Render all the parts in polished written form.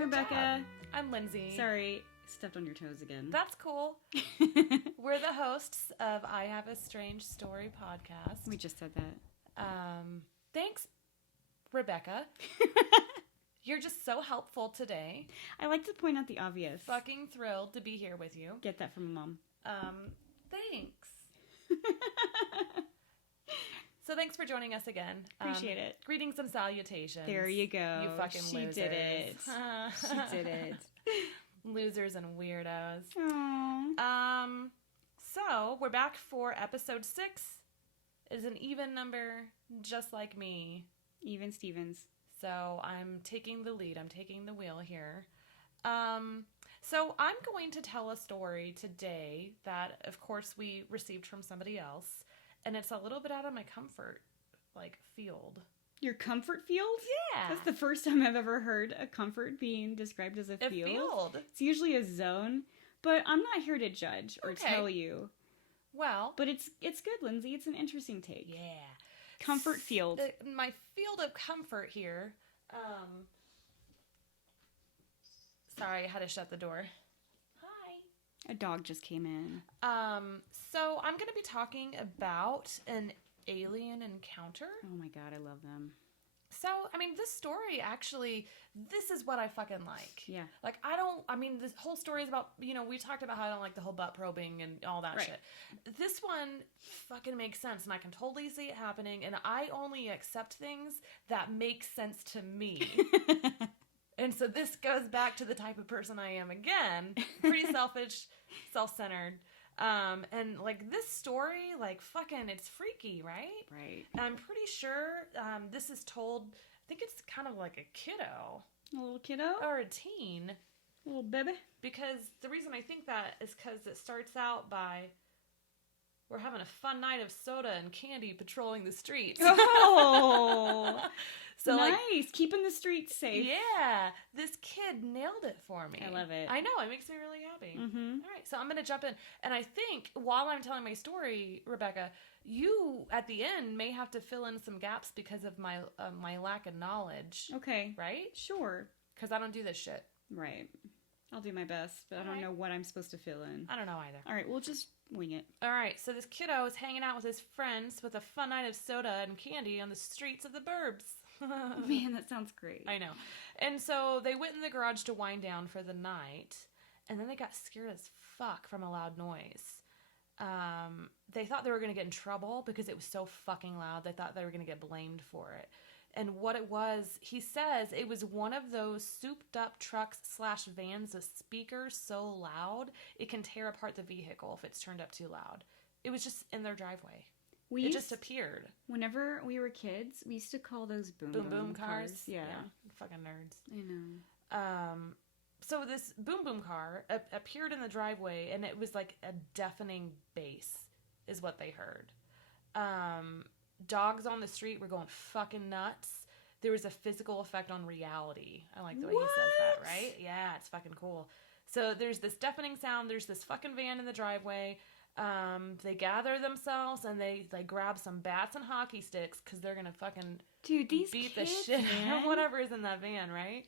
Rebecca. I'm Lindsay. Sorry, stepped on your toes again. That's cool. We're the hosts of I Have a Strange Story podcast. We just said that. Thanks, Rebecca. You're just so helpful today. I like to point out the obvious. Fucking thrilled to be here with you. Get that from Mom. Thanks. So thanks for joining us again. Appreciate it. Greetings and salutations. There you go. You fucking she losers. Did it. She did it. Losers and weirdos. Aww. So we're back for episode 6. Is an even number, just like me. Even Stevens. So I'm taking the lead. I'm taking the wheel here. So I'm going to tell a story today that, of course, we received from somebody else. And it's a little bit out of my comfort, field. Your comfort field? Yeah. That's the first time I've ever heard a comfort being described as a field. A field. It's usually a zone, but I'm not here to judge or tell you. Well. But it's good, Lindsay. It's an interesting take. Yeah. Comfort field. My field of comfort here. Sorry, I had to shut the door. A dog just came in. So I'm going to be talking about an alien encounter. Oh my God, I love them. So, this story actually, this is what I fucking like. Yeah. This whole story is about, we talked about how I don't like the whole butt probing and all that shit. This one fucking makes sense, and I can totally see it happening, and I only accept things that make sense to me. And so this goes back to the type of person I am again. Pretty selfish, self-centered. And this story, fucking, it's freaky, right? Right. And I'm pretty sure this is told, I think it's kind of like a kiddo. A little kiddo? Or a teen. A little baby? Because the reason I think that is because it starts out by, we're having a fun night of soda and candy patrolling the streets. Oh! So nice. Keeping the streets safe. Yeah. This kid nailed it for me. I love it. I know. It makes me really happy. Mm-hmm. All right. So I'm going to jump in. And I think while I'm telling my story, Rebecca, you at the end may have to fill in some gaps because of my lack of knowledge. Okay. Right? Sure. Because I don't do this shit. Right. I'll do my best, but I don't know what I'm supposed to fill in. I don't know either. All right. We'll just wing it. All right. So this kiddo is hanging out with his friends with a fun night of soda and candy on the streets of the burbs. Man, that sounds great. I know. And so they went in the garage to wind down for the night, and then they got scared as fuck from a loud noise. They thought they were going to get in trouble because it was so fucking loud. They thought they were going to get blamed for it. And what it was, he says, it was one of those souped up trucks / vans with speakers so loud it can tear apart the vehicle if it's turned up too loud. It was just in their driveway. It just appeared. Whenever we were kids, we used to call those boom cars. Yeah. Fucking nerds. I know. So this boom car appeared in the driveway, and it was like a deafening bass is what they heard. Dogs on the street were going fucking nuts. There was a physical effect on reality. I like the way he says that, right? Yeah, it's fucking cool. So there's this deafening sound. There's this fucking van in the driveway. They gather themselves and they grab some bats and hockey sticks because they're gonna fucking beat kids, the shit out of whatever is in that van, right?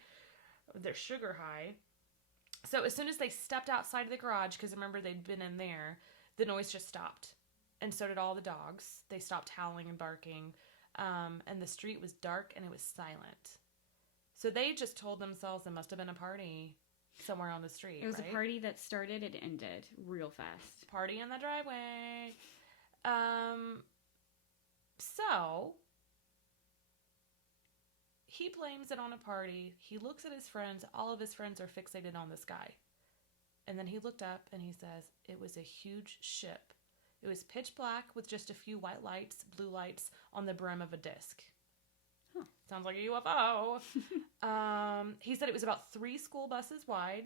They're sugar high. So as soon as they stepped outside of the garage, because remember they'd been in there, the noise just stopped, and so did all the dogs. They stopped howling and barking, and the street was dark and it was silent. So they just told themselves it must have been a party somewhere on the street. It was a party that started and ended real fast. Party in the driveway. So he blames it on a party. He looks at his friends. All of his friends are fixated on this guy. And then he looked up and he says, it was a huge ship. It was pitch black with just a few white lights, blue lights on the brim of a disc. Huh. Sounds like a UFO. He said it was about 3 school buses wide.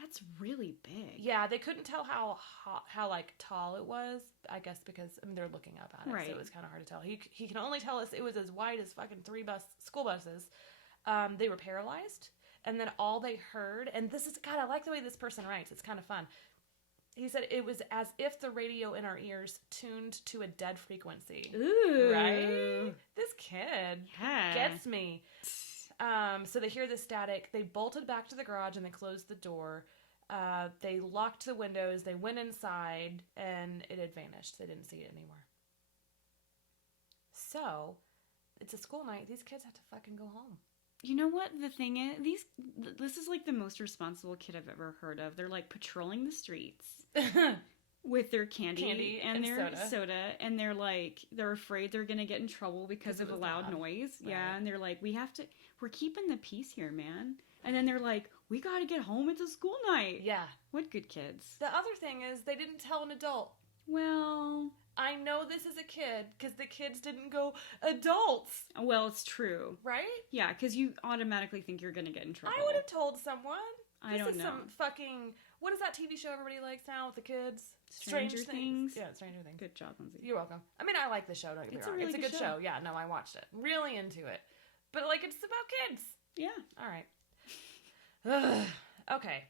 That's really big. Yeah, they couldn't tell how tall it was. I guess because they're looking up at it, right. So it was kind of hard to tell. He can only tell us it was as wide as fucking 3 school buses. They were paralyzed, and then all they heard, and this is God. I like the way this person writes. It's kind of fun. He said it was as if the radio in our ears tuned to a dead frequency. Ooh. Right? This kid gets me. So they hear the static. They bolted back to the garage and they closed the door. They locked the windows. They went inside and it had vanished. They didn't see it anymore. So it's a school night. These kids have to fucking go home. You know what the thing is? This is like the most responsible kid I've ever heard of. They're like patrolling the streets with their candy and their soda, and they're afraid they're gonna get in trouble because of a loud noise. Right. Yeah, and they're like, we're keeping the peace here, man. And then they're like, we gotta get home. It's a school night. Yeah. What good kids. The other thing is they didn't tell an adult. Well, I know this is a kid because the kids didn't go, adults. Well, it's true. Right? Yeah, because you automatically think you're going to get in trouble. I would have told someone. I don't know. Some fucking, what is that TV show everybody likes now with the kids? Stranger Things. Yeah, Stranger Things. Good job, Lindsay. You're welcome. I mean, I like the show, don't get me wrong. It's a good show. Yeah, no, I watched it. Really into it. But, like, it's about kids. Yeah. All right. Okay.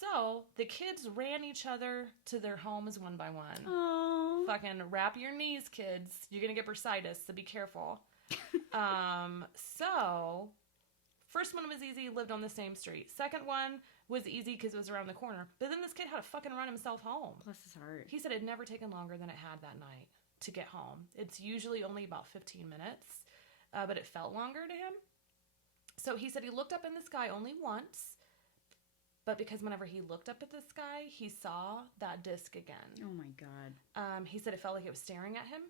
So the kids ran each other to their homes one by one. Aww. Fucking wrap your knees, kids. You're gonna get bursitis, so be careful. So first one was easy, lived on the same street. Second one was easy because it was around the corner. But then this kid had to fucking run himself home. Bless his heart. He said it'd never taken longer than it had that night to get home. It's usually only about 15 minutes, but it felt longer to him. So he said he looked up in the sky only once. But because whenever he looked up at the sky, he saw that disc again. Oh my God. He said it felt like it was staring at him.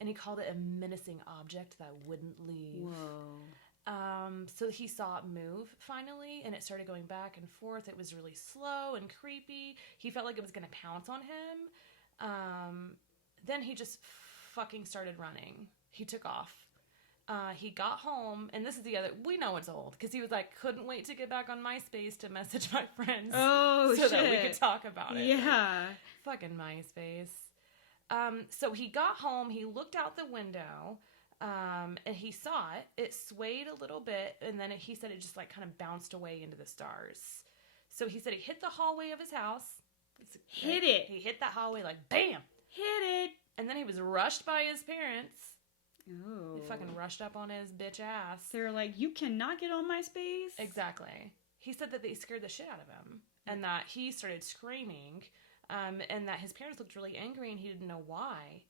And he called it a menacing object that wouldn't leave. Whoa. So he saw it move finally, and it started going back and forth. It was really slow and creepy. He felt like it was going to pounce on him. Then he just fucking started running. He took off. He got home, and this is the other, we know it's old, because he was like, couldn't wait to get back on MySpace to message my friends. Oh, so shit. that we could talk about it. Yeah. Fucking MySpace. So he got home, he looked out the window, and he saw it. It swayed a little bit, and then he said it just like kind of bounced away into the stars. So he said he hit the hallway of his house. Hit it. He hit that hallway like, bam! Hit it. And then he was rushed by his parents. Oh. They fucking rushed up on his bitch ass. They're like, you cannot get on MySpace? Exactly. He said that they scared the shit out of him. And that he started screaming. And that his parents looked really angry and he didn't know why.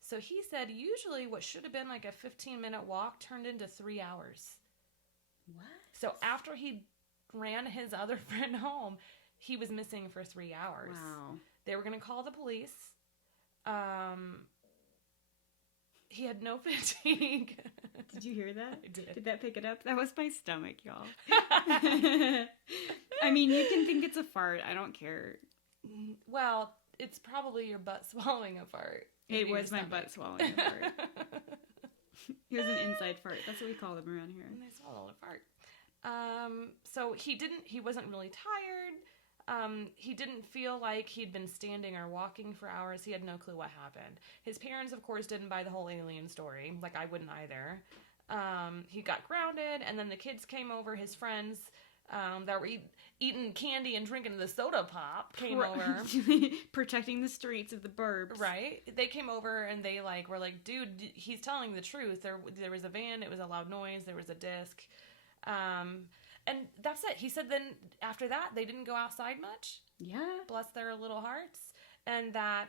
So he said usually what should have been like a 15-minute walk turned into 3 hours. What? So after he ran his other friend home, he was missing for 3 hours. Wow. They were going to call the police. He had no fatigue. Did you hear that? I did. Did that pick it up? That was my stomach, y'all. I mean, you can think it's a fart. I don't care. Well, it's probably your butt swallowing a fart. It was my butt swallowing a fart. It was an inside fart. That's what we call them around here. And they swallowed a fart. So he wasn't really tired. He didn't feel like he'd been standing or walking for hours. He had no clue what happened. His parents, of course, didn't buy the whole alien story. Like, I wouldn't either. He got grounded, and then the kids came over. His friends that were eating candy and drinking the soda pop came over. Protecting the streets of the burbs. Right? They came over, and they, like, were like, dude, he's telling the truth. There was a van. It was a loud noise. There was a disc. And that's it. He said then after that, they didn't go outside much. Yeah. Bless their little hearts. And that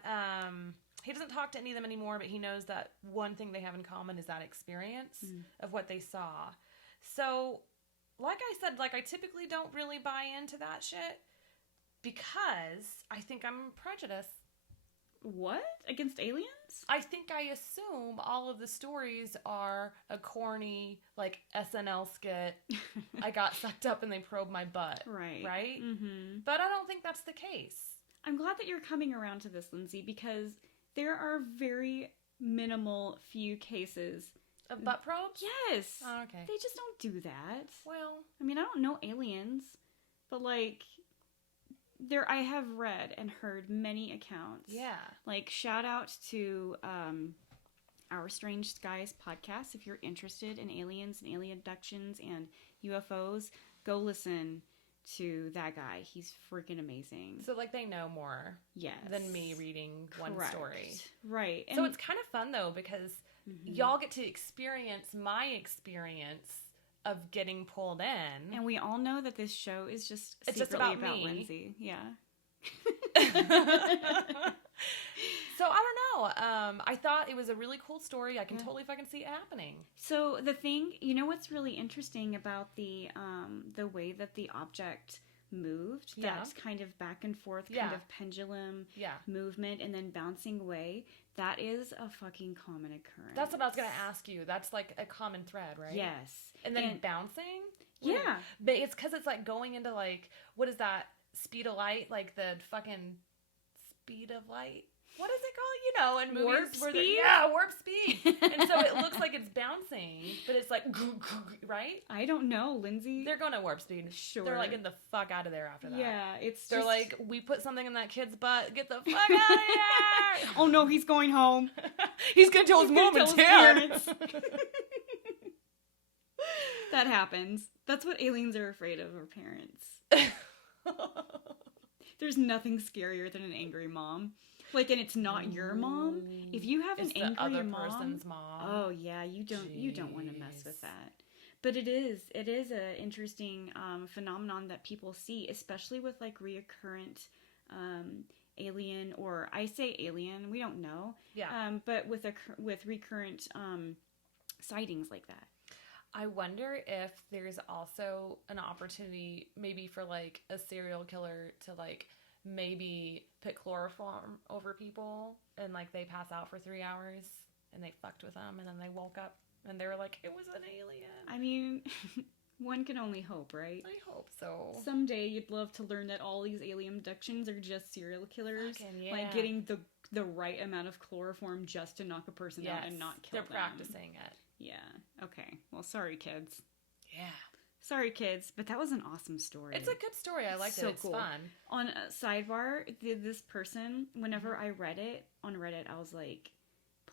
he doesn't talk to any of them anymore, but he knows that one thing they have in common is that experience of what they saw. So, like I said, like I typically don't really buy into that shit because I think I'm prejudiced. What? Against aliens? I think I assume all of the stories are a corny, like, SNL skit. I got sucked up and they probed my butt. Right. Right? Mm-hmm. But I don't think that's the case. I'm glad that you're coming around to this, Lindsay, because there are very minimal few cases. Of butt probes? Yes. Oh, okay. They just don't do that. Well. I mean, I don't know aliens, but, like, I have read and heard many accounts. Yeah. Like, shout out to Our Strange Skies podcast. If you're interested in aliens and alien abductions and UFOs, go listen to that guy. He's freaking amazing. So, like, they know more than me reading one story. Right. And so it's kind of fun, though, because y'all get to experience my experience of getting pulled in. And we all know that this show is just it's secretly just about me. Lindsay. Yeah. So I don't know. I thought it was a really cool story. I can totally fucking see it happening. So the thing, you know, what's really interesting about the way that the object moved, that kind of back and forth, kind of pendulum movement, and then bouncing away. That is a fucking common occurrence. That's what I was gonna ask you. That's like a common thread, right? Yes. And then bouncing. Yeah. But it's because it's like going into like, what is that? Speed of light, like the fucking speed of light. What is it called? You know, in movies warp speed? Warp speed. And so it looks like it's bouncing, but it's like, right? I don't know, Lindsay. They're going to warp speed. Sure. They're like, get the fuck out of there after that. Yeah, They're like, we put something in that kid's butt. Get the fuck out of here. Oh no, he's going home. He's gonna tell his mom and dad. That happens. That's what aliens are afraid of, our parents. There's nothing scarier than an angry mom. Like, and it's not your mom. If you have an angry other mom, person's mom. Oh yeah, you don't want to mess with that. But it is a interesting phenomenon that people see, especially with like reoccurrent alien, or I say alien, we don't know. Yeah. But with recurrent sightings like that. I wonder if there's also an opportunity maybe for like a serial killer to like maybe put chloroform over people and like they pass out for 3 hours and they fucked with them and then they woke up and they were like, it was an alien. I mean, one can only hope, right? I hope so. Someday you'd love to learn that all these alien abductions are just serial killers. Fucking, yeah. Like getting the right amount of chloroform just to knock a person out and not kill them. They're practicing it. Yeah. Okay. Well, sorry, kids. Yeah. Sorry, kids, but that was an awesome story. It's a good story. I liked it. It's cool. Fun. On a sidebar, this person, whenever I read it on Reddit, I was like,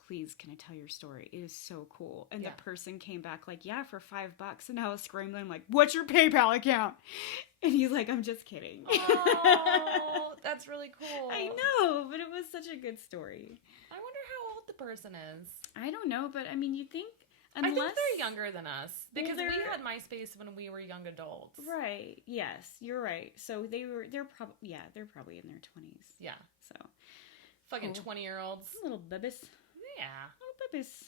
please, can I tell your story? It is so cool. And the person came back like, yeah, for $5. And I was scrambling like, what's your PayPal account? And he's like, I'm just kidding. Oh, that's really cool. I know, but it was such a good story. I wonder how old the person is. I don't know, but I mean, you think... I think they're younger than us because we had MySpace when we were young adults. Right. Yes, you're right. So they're probably in their 20s. Yeah. So fucking 20-year-olds. Little bibbies. Yeah. Little bibbies.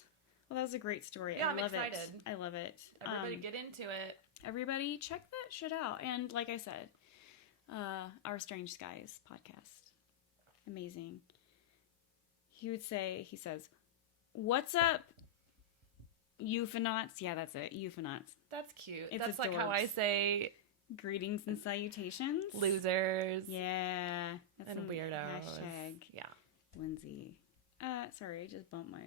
Well, that was a great story. Yeah, I'm excited. I love it. Everybody get into it. Everybody check that shit out. And like I said, Our Strange Skies podcast. Amazing. He says, "What's up, euphonauts?" Yeah, that's it. Euphonauts. That's cute. It's that's like how I say greetings and salutations. Losers. Yeah. That's and weirdos. Hashtag. Yeah. Lindsay. Sorry, I just bumped my...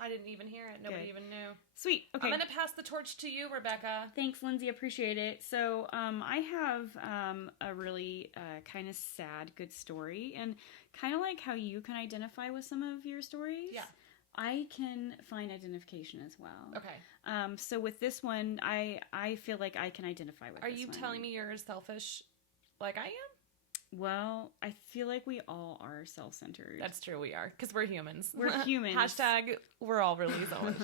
I didn't even hear it. Nobody even knew. Sweet. Okay. I'm going to pass the torch to you, Rebecca. Thanks, Lindsay. Appreciate it. So, I have a really kind of sad, good story. And kind of like how you can identify with some of your stories. Yeah. I can find identification as well. Okay. So with this one, I feel like I can identify with this one. Are you telling me you're selfish like I am? Well, I feel like we all are self-centered. That's true, we are. Because we're humans. We're humans. Hashtag, we're all really selfish.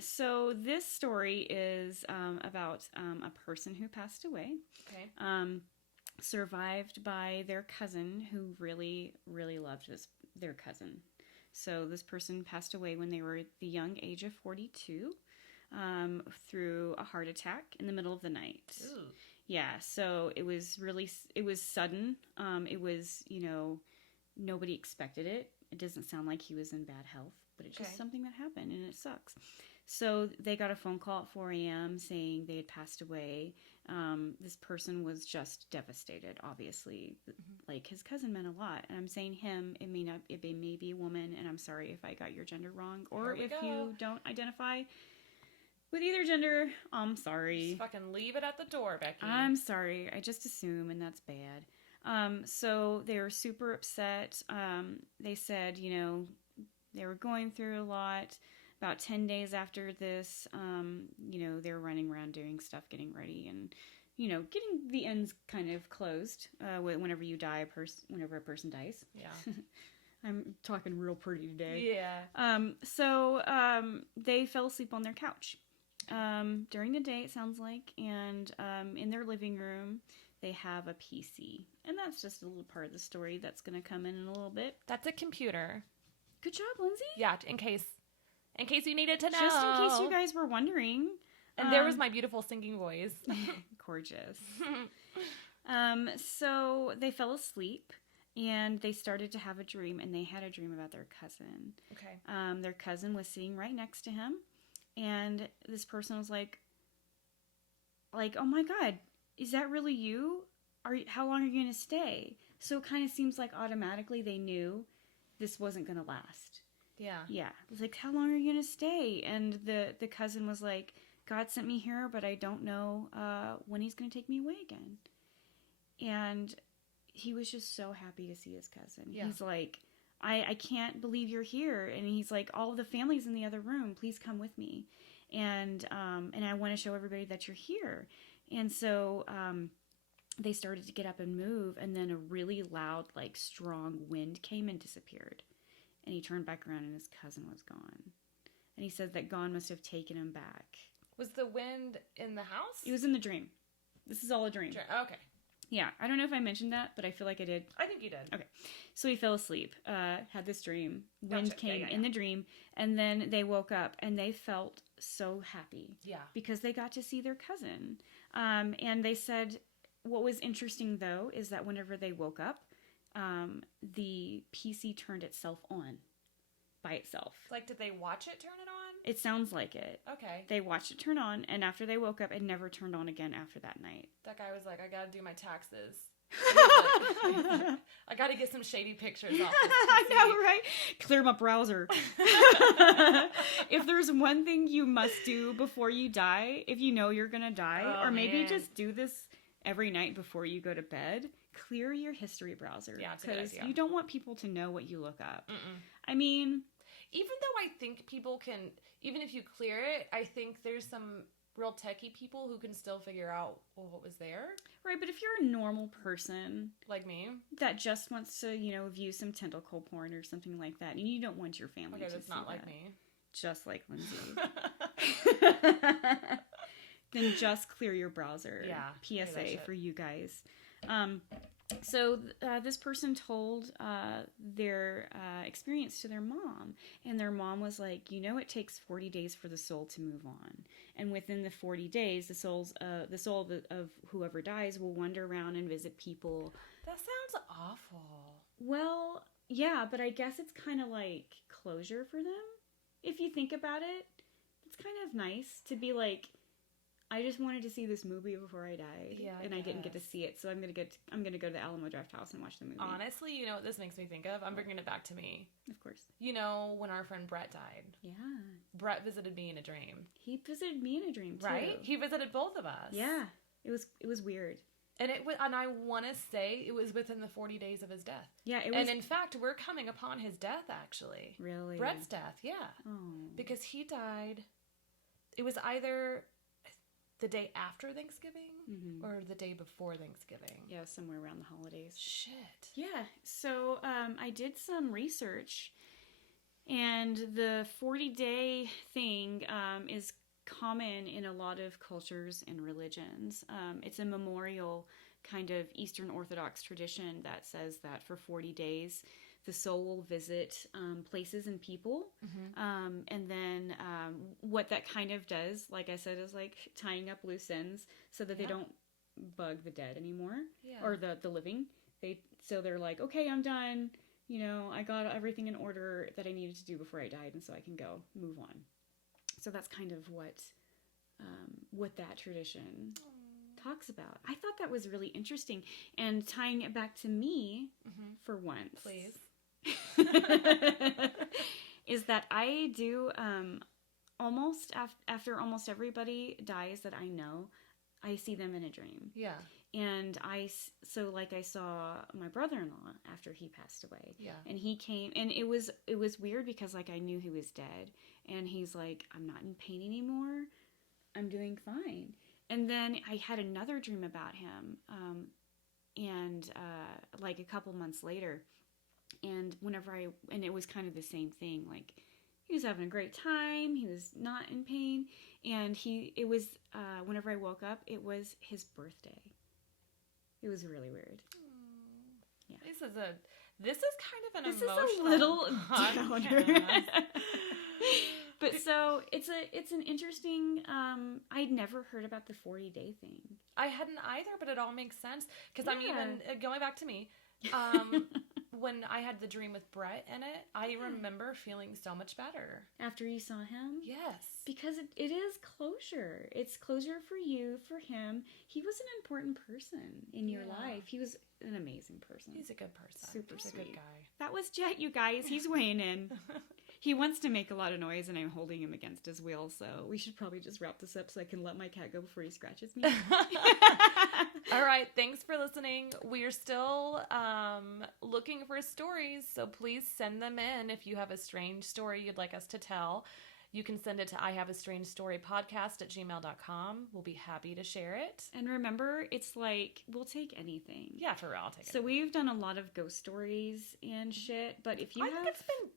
So this story is about a person who passed away. Okay. Survived by their cousin who really, really loved their cousin. So this person passed away when they were the young age of 42 through a heart attack in the middle of the night. Ooh. Yeah, so it was sudden. It was, nobody expected it. It doesn't sound like he was in bad health, but it's just something that happened and it sucks. So they got a phone call at 4 a.m. saying they had passed away. This person was just devastated, obviously. Mm-hmm. Like, his cousin meant a lot. And I'm saying him, it may be a woman, and I'm sorry if I got your gender wrong. Or if you don't identify with either gender, I'm sorry. Just fucking leave it at the door, Becky. I'm sorry. I just assume, and that's bad. So they were super upset. They said, they were going through a lot. About 10 days after this, they were running around doing stuff, getting ready, and, getting the ends kind of closed whenever you die, whenever a person dies. Yeah. I'm talking real pretty today. Yeah. So they fell asleep on their couch. during the day, it sounds like, and in their living room, they have a PC. And that's just a little part of the story that's going to come in a little bit. That's a computer. Good job, Lindsay. Yeah, in case you needed to know. Just in case you guys were wondering. And there was my beautiful singing voice. Gorgeous. So they fell asleep. And they started to have a dream, and they had a dream about their cousin. Okay. Their cousin was sitting right next to him, and this person was like, oh my God, is that really you? How long are you going to stay? So it kind of seems like automatically they knew this wasn't going to last. Yeah. Yeah. It was like, how long are you going to stay? And the cousin was like, God sent me here, but I don't know when he's going to take me away again. And he was just so happy to see his cousin. Yeah. He's like, I can't believe you're here. And he's like, all of the family's in the other room. Please come with me. And I want to show everybody that you're here. And so they started to get up and move. And then a really loud, strong wind came and disappeared. And he turned back around and his cousin was gone. And he said that God must have taken him back. Was the wind in the house? It was in the dream. This is all a dream. Okay. Yeah, I don't know if I mentioned that, but I feel like I did. I think you did. Okay. So he fell asleep, had this dream. Wind Gotcha. came in the dream, and then they woke up, and they felt so happy. Yeah. Because they got to see their cousin. And they said what was interesting, though, is that whenever they woke up, the PC turned itself on by itself. Did they watch it turn it on? It sounds like it. Okay. They watched it turn on, and after they woke up, it never turned on again after that night. That guy was like, I gotta do my taxes. I gotta get some shady pictures off this PC. I know, right? Clear my browser. If there's one thing you must do before you die, if you know you're gonna die, or maybe just do this every night before you go to bed, clear your history browser. Yeah, it's a good idea. Because you don't want people to know what you look up. Mm-mm. I mean... Even though I think people can, even if you clear it, I think there's some real techie people who can still figure out what was there. Right, but if you're a normal person... Like me. That just wants to, view some tentacle porn or something like that, and you don't want your family to see that. Okay, that's not like me. Just like Lindsay. Then just clear your browser. Yeah. PSA for you guys. So this person told their experience to their mom, and their mom was like, it takes 40 days for the soul to move on, and within the 40 days, the soul of whoever dies will wander around and visit people. That sounds awful. Well, yeah, but I guess it's kind of like closure for them. If you think about it, it's kind of nice to be like, I just wanted to see this movie before I died, and I didn't get to see it, so I'm gonna go to the Alamo Drafthouse and watch the movie. Honestly, you know what this makes me think of? I'm bringing it back to me. Of course. When our friend Brett died. Yeah. Brett visited me in a dream. He visited me in a dream too. Right? He visited both of us. Yeah. It was weird. And I want to say it was within the 40 days of his death. Yeah, it was. And in fact, we're coming upon his death actually. Really? Brett's death, yeah. Oh. Because he died. It was either the day after Thanksgiving or the day before Thanksgiving. Yeah, somewhere around the holidays. Shit. Yeah. So I did some research, and the 40-day thing is common in a lot of cultures and religions. It's a memorial kind of Eastern Orthodox tradition that says that for 40 days the soul will visit places and people. And then what that kind of does, like I said, is like tying up loose ends so that they don't bug the dead anymore or the living. They're like, okay, I'm done. I got everything in order that I needed to do before I died, and so I can go move on. So that's kind of what that tradition talks about. I thought that was really interesting, and tying it back to me for once. Please. Is that I do almost after almost everybody dies that I know, I see them in a dream. Yeah. And I saw my brother-in-law after he passed away. Yeah. And he came, and it was weird because I knew he was dead, and he's like, I'm not in pain anymore. I'm doing fine. And then I had another dream about him, and a couple months later, and and it was kind of the same thing, He was having a great time. He was not in pain. And it was, whenever I woke up, it was his birthday. It was really weird. Yeah. This is kind of an emotional. This is a little downer. But so it's an interesting. I'd never heard about the 40-day thing. I hadn't either, but it all makes sense because I'm even going back to me. When I had the dream with Brett in it, I remember feeling so much better. After you saw him? Yes. Because it is closure. It's closure for you, for him. He was an important person in your life. He was an amazing person. He's a good person. Super He's sweet. a good guy. That was Jet, you guys. He's weighing in. He wants to make a lot of noise, and I'm holding him against his wheel, so we should probably just wrap this up so I can let my cat go before he scratches me. All right, thanks for listening. We are still looking for stories, so please send them in if you have a strange story you'd like us to tell. You can send it to ihaveastrangestorypodcast@gmail.com. We'll be happy to share it. And remember, it's like, we'll take anything. Yeah, for real, I'll take it. So we've done a lot of ghost stories and shit, but if you think it's been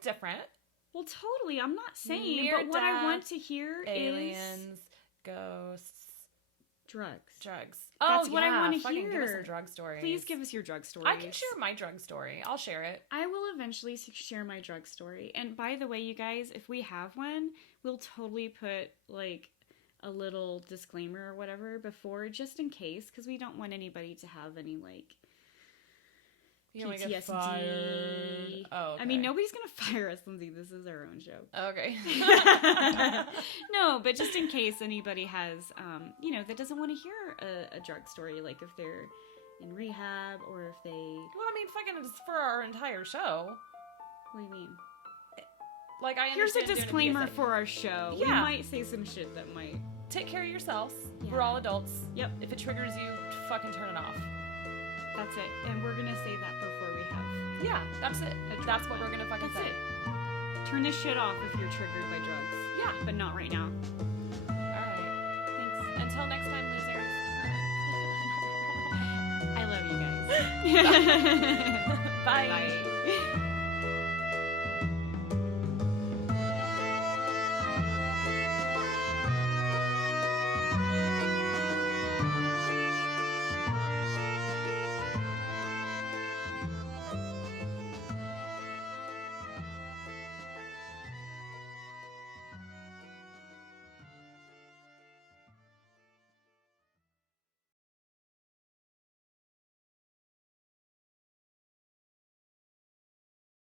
different. Well, totally, I'm not saying, Near but what I death, want to hear aliens, ghosts, drugs. That's what I want to fucking hear. Give us some drug stories. Please give us your drug stories. I can share my drug story. I'll share it. I will eventually share my drug story. And by the way, you guys, if we have one, we'll totally put like a little disclaimer or whatever before, just in case, because we don't want anybody to have any like PTSD. Get fired. Oh, okay. I mean, nobody's gonna fire us, Lindsay. This is our own show. Okay. No, but just in case anybody has, that doesn't want to hear a drug story, like if they're in rehab or if they. Well, I mean, fucking, it's for our entire show. What do you mean? Like, I Here's understand. a disclaimer for our show. Yeah. We might say some shit that might. Take care of yourselves. Yeah. We're all adults. Yep. If it triggers you, fucking turn it off. That's it. And we're gonna say that before we have. Yeah, that's it. That's what we're gonna fucking say. It. Turn this shit off if you're triggered by drugs. Yeah. But not right now. Alright. Thanks. Until next time, losers. I love you guys.